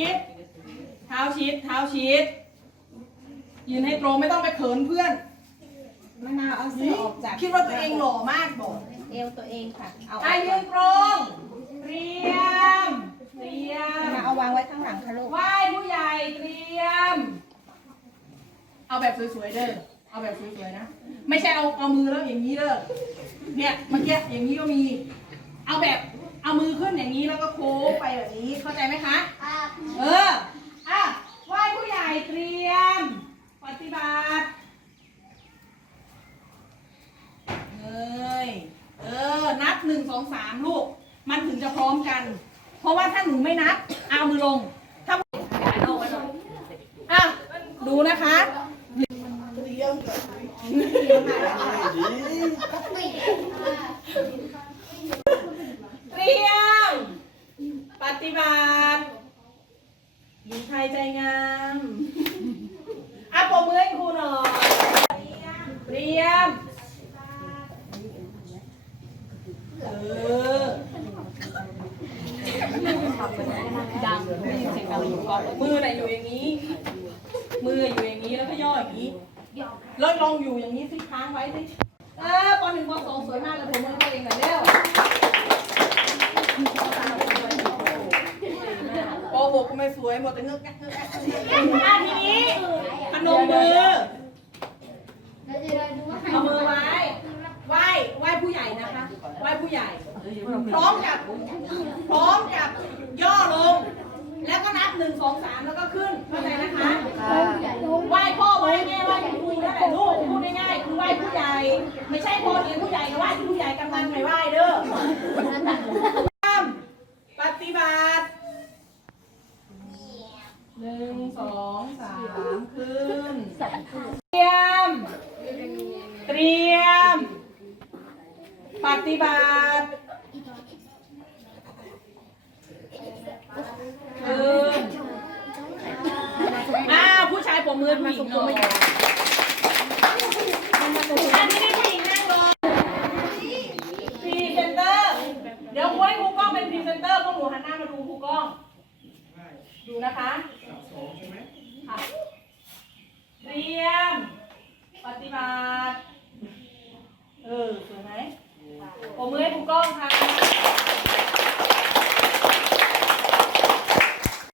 ชิดเท้าชิด เท้าชิด ยืนให้ตรงไม่ต้องไปเขินเพื่อนมะนาวเอาเสื้อออกจากคิดว่าตัวเองหล่อมากบอกเอวตัวเองค่ะ เอาอายืนตรงเตรียม เตรียมมะนาวเอาวางไว้ข้างหลังค่ะลูกไหว้ผู้ใหญ่เตรียม เอาแบบสวยๆเด้อ เอาแบบสวยๆนะ ไม่ใช่เอาเอามือแล้วอย่างนี้เด้อ เนี่ยเมื่อกี้อย่างนี้ก็มี เอาแบบเอามือขึ้นอย่างนี้แล้วก็โค้งไปแบบนี้เข้าใจไหมคะ เออ อะไหว้ผู้ใหญ่เตรียม ปฏิบัติ เอ้ย เออ นับหนึ่งสองสามลูก มันถึงจะพร้อมกัน เพราะว่าถ้าหนูไม่นับ เอามือลง ถ้าอะ ดูนะคะเตรียม ปฏิบัติหญิงไทยใจงามอะปมมือให้ครูหน่อย เตรียม เออ ดังได้ยินเสียงดังอยู่ก่อนมือไหนอยู่อย่างนี้ มืออยู่อย่างนี้แล้วก็ย่ออย่างนี้แล้วลองอยู่อย่างนี้สิค้างไว้สิเออปหนึ่งปสองสวยมากเลยผมมือตัวเองหน่อยเร็วปหกก็ไม่สวยหมดแต่เงือกแงกเงือกแงกอะทีนี้พนมมือเอามือไว้ไหว้ไหว้ผู้ใหญ่นะคะไหว้ผู้ใหญ่ พร้อมกับพร้อมกับย่อลง แล้วก็นับหนึ่งสองสามแล้วก็ขึ้นเข้าใจนะคะไหว้พ่อไหว้แม่ไหว้คุณครูนั่นแหละลูกพูดง่ายๆคือไหว้ผู้ใหญ่ ไม่ใช่พ่อเห็นผู้ใหญ่ก็ไหว้ผู้ใหญ่กำนันไม่ไหว้เด้อปฏิบัติหนึ่งสองสามขึ้นเตรียม เตรียม ปฏิบัติขึ้นอ้าว ผู้ชายผมมือผู้หญิงหน่อยอันนี้ได้ผู้หญิงนั่งลงพรีเซนเตอร์ เดี๋ยวครูให้ครูกล้องเป็นพรีเซนเตอร์พวกหนูหันหน้ามาดูครูกล้อง ดูนะคะค่ะเตรียม ปฏิบัติ เออสวยไหมผมมือให้ครูกล้องค่ะ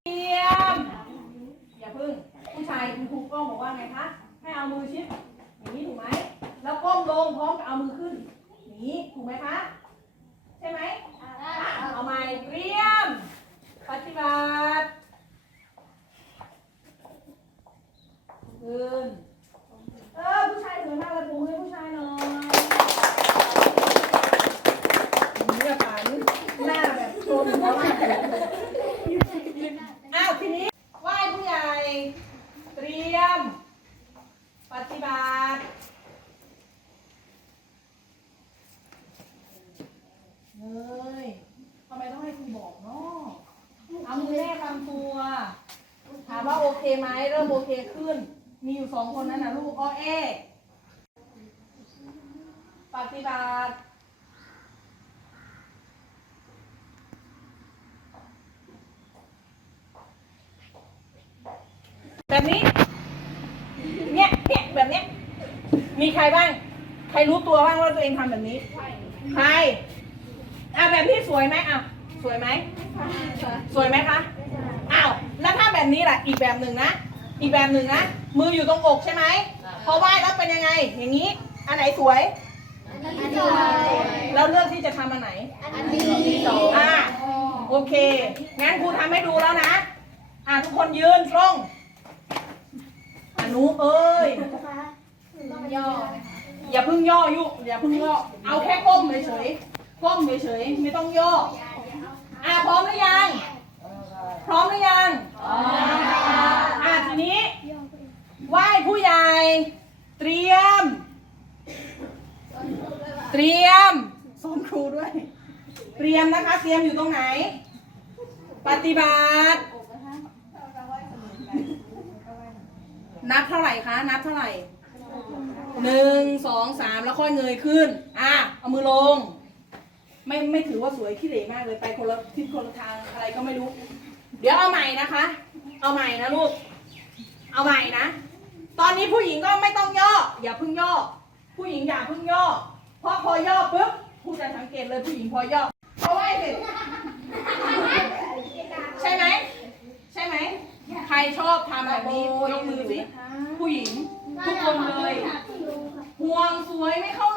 เตรียม อย่าพึ่ง ผู้ชายคุณครูกล้องบอกว่าไงคะ ให้เอามือชิดอย่างนี้ถูกไหม แล้วก้มลงพร้อมกับเอามือขึ้นอย่างนี้ถูกไหมคะ ใช่ไหมอะเอาใหม่เตรียม ปฏิบัติขึ้น เออผู้ชายสวยมากเลยปูให้ผู้ชายหน่อยนี่แบบฝันหน้าแบบโดนหัวมากอ้าวทีนี้ไหว้ผู้ใหญ่ เต รียม ปฏิบัติเฮ้ยทำไมต้องให้ครูบอกเนาะเอามือแรกลำตัว ถามว่าโอเคไหมเริ่มโอเคขึ้น มีอยู่สองคนนั้นนะลูกอ้อเอปฏิบัติแบบนี้เนี่ยเนี่ย แบบเนี้ย มีใครบ้าง ใครรู้ตัวบ้างว่าตัวเองทำแบบนี้ ใครอะแบบนี้สวยไหมอะสวยไหม สวยไหมคะ อ้าว แล้วถ้าแบบนี้ล่ะ อีกแบบหนึ่งนะ อีกแบบหนึ่งนะ มืออยู่ตรงอกใช่ไหม พอไหว้แล้วเป็นยังไง อย่างนี้ อันไหนสวยเราเลือกที่จะทำอันไหนอ่าโอเค งั้นครูทำให้ดูแล้วนะ อ่าทุกคนยืนตรง อนุเอ้ยอย่าเพึ่งย่อยุอย่าเพึ่งย่อ เอาแค่ก้มเฉยๆก้มเฉยๆไม่ต้องย่อ อ่าพร้อมหรือยัง พร้อมหรือยังอ่าทีนี้ไหว้ผู้ใหญ่ เตรียม เตรียมซ้อมครูด้วย เตรียมนะคะ เตรียมอยู่ตรงไหน ปฏิบัติ นับเท่าไหร่คะ นับเท่าไหร่หนึ่งสองสามแล้วค่อยเงยขึ้น อะ เอามือลง ไม่ไม่ถือว่าสวยขี้เหร่มากเลย ไปคนละทิศคนละทางอะไรก็ไม่รู้ เดี๋ยวเอาใหม่นะคะ เอาใหม่นะลูก เอาใหม่นะ ตอนนี้ผู้หญิงก็ไม่ต้องย่อ อย่าเพิ่งย่อ ผู้หญิงอย่าเพิ่งย่อ เพราะพอย่อปุ๊บผู้จะสังเกตเลยผู้หญิงพอย่อเพราะว่าเด็กใช่ไหม ใช่ไหม ใคร ชอบทำแบบนี้ยกมือสิผู้หญิง ทุกคนเลยห่วงสวยไม่เข้า